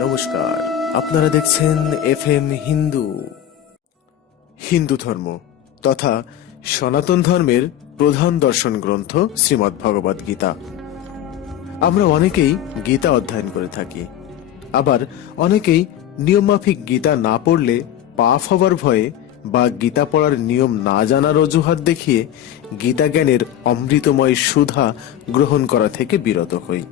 নমস্কার, আপনারা দেখছেন FM হিন্দু। হিন্দু ধর্ম তথা সনাতন ধর্মের প্রধান দর্শন গ্রন্থ শ্রীমদ্ ভগবদ গীতা। আমরা অনেকেই গীতা অধ্যয়ন করে থাকি, আবার অনেকেই নিয়মমাফিক গীতা না পড়লে পাপ হবার ভয়ে বা গীতা পড়ার নিয়ম না জানার অজুহাত দেখিয়ে গীতা জ্ঞানের অমৃতময় সুধা গ্রহণ করা থেকে বিরত হই।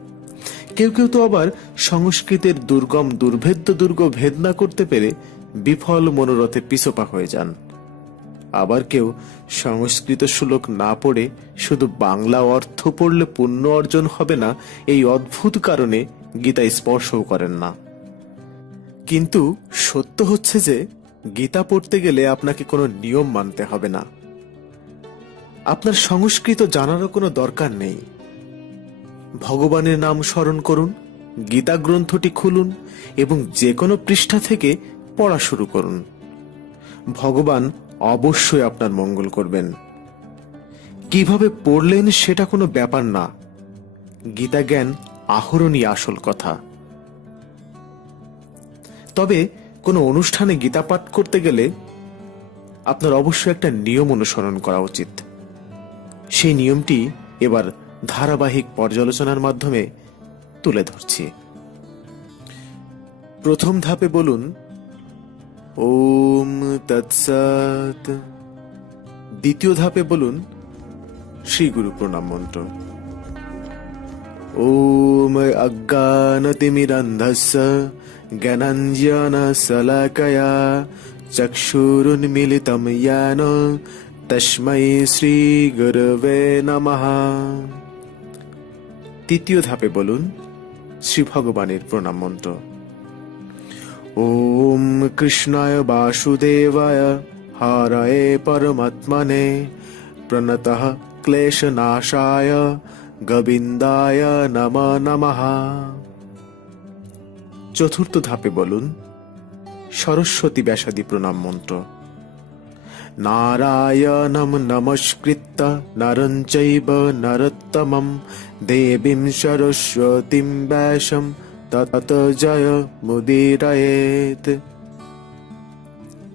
কেউ কেউ তো আবার সংস্কৃতের দুর্গম দুর্ভেদ্য দুর্গ ভেদ না করতে পেরে বিফল মনোরথে পিছপা হয়ে যান। আবার কেউ সংস্কৃত শ্লোক না পড়ে শুধু বাংলা অর্থ পড়লে পুণ্য অর্জন হবে না এই অদ্ভুত কারণে গীতা স্পর্শও করেন না। কিন্তু সত্য হচ্ছে যে গীতা পড়তে গেলে আপনাকে কোনো নিয়ম মানতে হবে না। আপনার সংস্কৃত জানারও কোনো দরকার নেই। ভগবানের নাম স্মরণ করুন, গীতা গ্রন্থটি খুলুন এবং যে কোনো পৃষ্ঠা থেকে পড়া শুরু করুন। ভগবান অবশ্যই আপনার মঙ্গল করবেন। কিভাবে পড়লেন সেটা কোনো ব্যাপার না, গীতা জ্ঞান আহরণই আসল কথা। তবে কোনো অনুষ্ঠানে গীতা পাঠ করতে গেলে আপনার অবশ্যই একটা নিয়ম অনুসরণ করা উচিত। সেই নিয়মটি এবার ধারাবাহিক পর্যালোচনার মাধ্যমে তুলে ধরছি। প্রথম ধাপে বলুন ওম তৎসৎ। দ্বিতীয় ধাপে বলুন শ্রী গুরু প্রণাম মন্ত্র। ওম অজ্ঞানতিমিরন্ধস্য জ্ঞানাঞ্জনশলাকয়া চক্ষুরুন্মিলিতং येन তস্मै শ্রী গুরবে নমঃ। তৃতীয় ধাপে বলুন শ্রী ভগবানের প্রণাম মন্ত্র। ওম কৃষ্ণায় বাসুদেবায় হরয়ে পরমাত্মনে প্রণতঃ ক্লেশনাশায় গোবিন্দায় নমো নমঃ। চতুর্থ ধাপে বলুন সরস্বতী ব্যাসাদি প্রণাম মন্ত্র। নারায়ণং নমস্কৃত্য নরং চৈব নরোত্তমং দেবীং সরস্বতীং ব্যাসং ততো জয় মুদীরয়েৎ।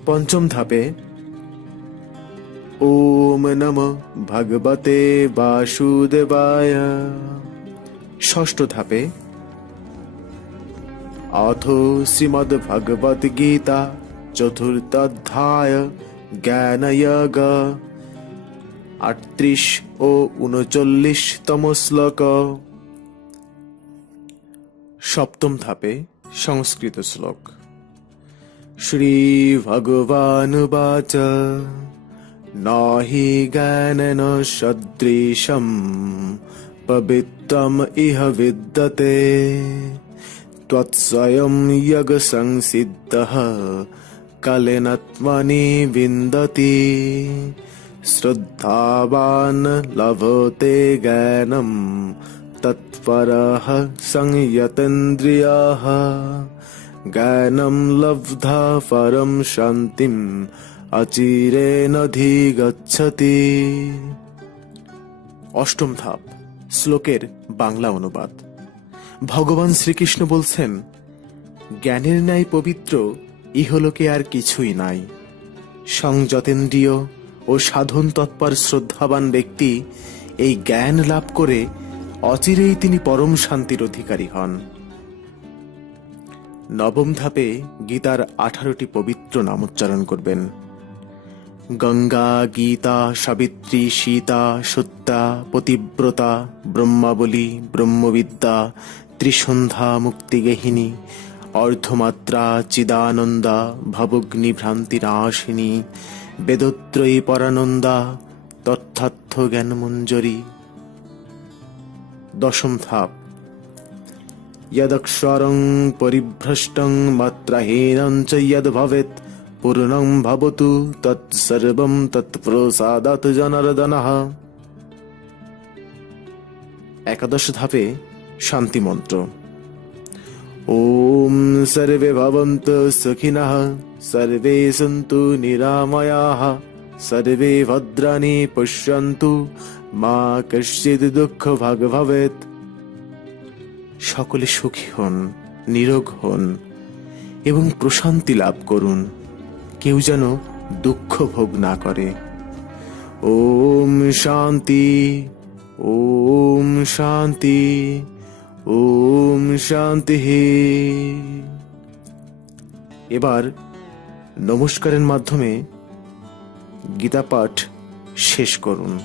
পঞ্চম ধাপে ওম নমো ভগবতে বাসুদেবায়। ষষ্ঠ ধাপে অথ শ্রীমদ্ ভগবদ গীতা চতুর্থ অধ্যায় জ্ঞানযোগ 38 ও 39তম শ্লোক। সপ্তম ধাপে সংস্কৃত শ্লোক। শ্রী ভগবানুবাচ নাহি জ্ঞানেন সদৃশম পবিত্রম ইহ বিদ্যতে ত্বৎস্বয়ং যোগ সংসিদ্ধঃ কালেনাত্মনি বিন্দতি শ্রদ্ধাবান লভতে জ্ঞানম তৎপরঃ সংযতেন্দ্রিয়াঃ জ্ঞানম লব্ধা পরম শান্তিম অচিরেণধিগচ্ছতি। অষ্টম ধাপ শ্লোকের বাংলা অনুবাদ। ভগবান শ্রীকৃষ্ণ বলছেন, জ্ঞানের ন্যায় পবিত্র ইহলোকে আর কিছুই নাই। সংযতেন্দ্রিয় ও সাধন তৎপর শ্রদ্ধাবান ব্যক্তি এই জ্ঞান লাভ করে অচিরেই তিনি পরম শান্তির অধিকারী হন। নবম ধাপে গীতার 18টি পবিত্র নাম উচ্চারণ করবেন। গঙ্গা, গীতা, সাবিত্রী, সীতা, সত্যা, পতিব্রতা, ব্রহ্মাবলী, ব্রহ্মবিদ্যা, ত্রিসন্ধ্যা, মুক্তিগেহিনী, অর্ধমাত্রা, চিদানন্দা, ভবগ্নি ভ্রান্তি নাশিনী, বেদত্রয়ী পরানন্দা, তথার্থ জ্ঞান মঞ্জরি। দশম ধাপ যদক্ষরং পরিভ্রষ্টং মাত্রাহীনং চ যদ ভবেৎ পূর্ণং ভবতু তৎসর্বং তৎপ্রসাদাৎ জনার্দনঃ। একাদশ ধাপে শান্তি মন্ত্র। ওম সর্বে ভবন্তু সুখিনঃ সর্বে সন্তু নিরাময়াঃ সর্বে ভদ্রাণি পশ্যন্তু মা কশ্চিৎ দুঃখ ভাগ ভবেৎ। সকলে সুখী হন, নিরোগ হন এবং প্রশান্তি লাভ করুন। কেউ যেন দুঃখ ভোগ না করে। ওম শান্তি, ওম শান্তি, ওম শান্তি। এবার নমস্কারের মাধ্যমে গীতা পাঠ শেষ করুন।